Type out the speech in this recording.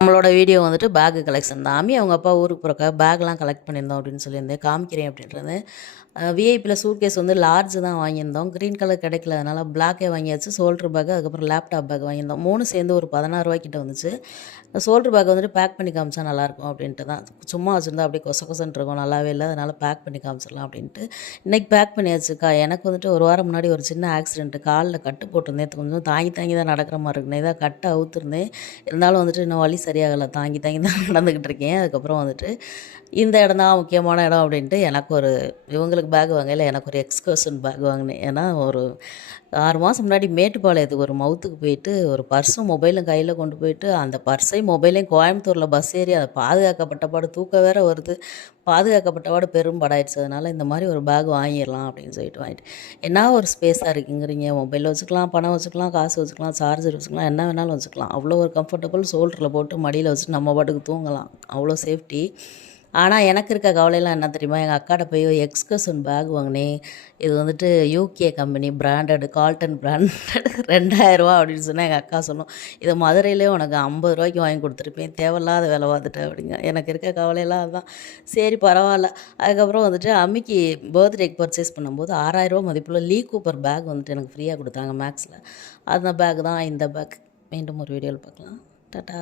நம்மளோட வீடியோ வந்துட்டு back collection தான். அம்மி அவங்க அப்பா ஊருக்கு போகிறக்காக பேக்லாம் கலெக்ட் பண்ணியிருந்தோம் அப்படின்னு சொல்லியிருந்தேன். காமிக்கிறேன் அப்படின்றது. விஐபியில் சூட்கேஸ் வந்து லார்ஜ் தான் வாங்கியிருந்தோம். க்ரீன் கலர் கிடைக்கல, அதனால் பிளாக்கே வாங்கியாச்சு. ஷோல்டர் பேக், அதுக்கப்புறம் லேப்டாப் பேக் வாங்கியிருந்தோம். 3 சேர்ந்து ஒரு 16 கிட்ட வந்துச்சு. ஷோல்டர் பேக் வந்துட்டு பேக் பண்ணி காமிச்சா நல்லாயிருக்கும் அப்படின்ட்டு தான். சும்மா வச்சுருந்தா அப்படியே கொச கொசன்னு இருக்கும், நல்லாவே இல்லை. அதனால் பேக் பண்ணி காமிச்சிடலாம் அப்படின்ட்டு இன்றைக்கி பேக் பண்ணியாச்சுக்கா. எனக்கு வந்துட்டு ஒரு வாரம் முன்னாடி ஒரு சின்ன ஆக்சிடென்ட்டு, காலில் கட்டு போட்டிருந்தேன். கொஞ்சம் தாங்கி தாங்கி தான் நடக்கிற மாதிரி இருக்குன்னு இதாக கட்டை அவுத்துருந்தேன். இருந்தாலும் வந்துட்டு இன்னும் வலி சரியாகலை, தாங்கி தாங்கி தான் நடந்துக்கிட்டு இருக்கேன். அதுக்கப்புறம் வந்துட்டு இந்த இடம் தான் முக்கியமான இடம் அப்படின்ட்டு எனக்கு ஒரு இவங்களுக்கு பேக் வாங்கல, எனக்கு ஒரு எக்ஸ்கர்ஷன் பேக் வாங்கினேன். ஏன்னா ஒரு 6 மாதம் முன்னாடி மேட்டுப்பாளையத்துக்கு ஒரு மவுத்துக்கு போயிட்டு ஒரு பர்ஸும் மொபைலும் கையில் கொண்டு போயிட்டு, அந்த பர்ஸையும் மொபைலையும் கோயம்புத்தூரில் பஸ் ஏறி அதை பாதுகாக்கப்பட்ட பாடு, தூக்கம் வேற வருது, பாதுகாக்கப்பட்ட பாடு பெரும் படாயிடுச்சு. அதனால் இந்த மாதிரி ஒரு பேக் வாங்கிடலாம் அப்படின்னு சொல்லிட்டு வாங்கிட்டு, என்ன ஒரு ஸ்பேஸாக இருக்குங்கிறீங்க. மொபைல் வச்சுக்கலாம், பணம் வச்சுக்கலாம், காசு வச்சுக்கலாம், சார்ஜர் வச்சுக்கலாம், என்ன வேணாலும் வச்சுக்கலாம். அவ்வளோ ஒரு கம்ஃபர்டபுள். ஷோல்டரில் போட்டு மடியில் வச்சுட்டு நம்ம பாட்டுக்கு தூங்கலாம், அவ்வளோ சேஃப்டி. ஆனால் எனக்கு இருக்க கவலையெல்லாம் என்ன தெரியுமா, எங்கள் அக்காட்ட போய் எக்ஸ்கர்ஷன் பேக் வாங்கினேன். இது வந்துட்டு UK company branded, Galton branded, 2000 அப்படின்னு சொன்னால் எங்கள் அக்கா சொல்லும், இதை மதுரையிலே உனக்கு 50 வாங்கி கொடுத்துருப்பேன், தேவையில்லாத வேலை பார்த்துட்டேன் அப்படிங்க. எனக்கு இருக்க கவலையெல்லாம் அதுதான். சரி பரவாயில்ல. அதுக்கப்புறம் வந்துட்டு அம்மிக்கு பர்த்டேக்கு பர்ச்சேஸ் பண்ணும்போது 6000 மதிப்புள்ள லீ கூப்பர் பேக் வந்துட்டு எனக்கு ஃப்ரீயாக கொடுத்தாங்க மேக்ஸில். அந்த பேக் தான் இந்த பேக். மீண்டும் ஒரு வீடியோவில் பார்க்கலாம். டாட்டா.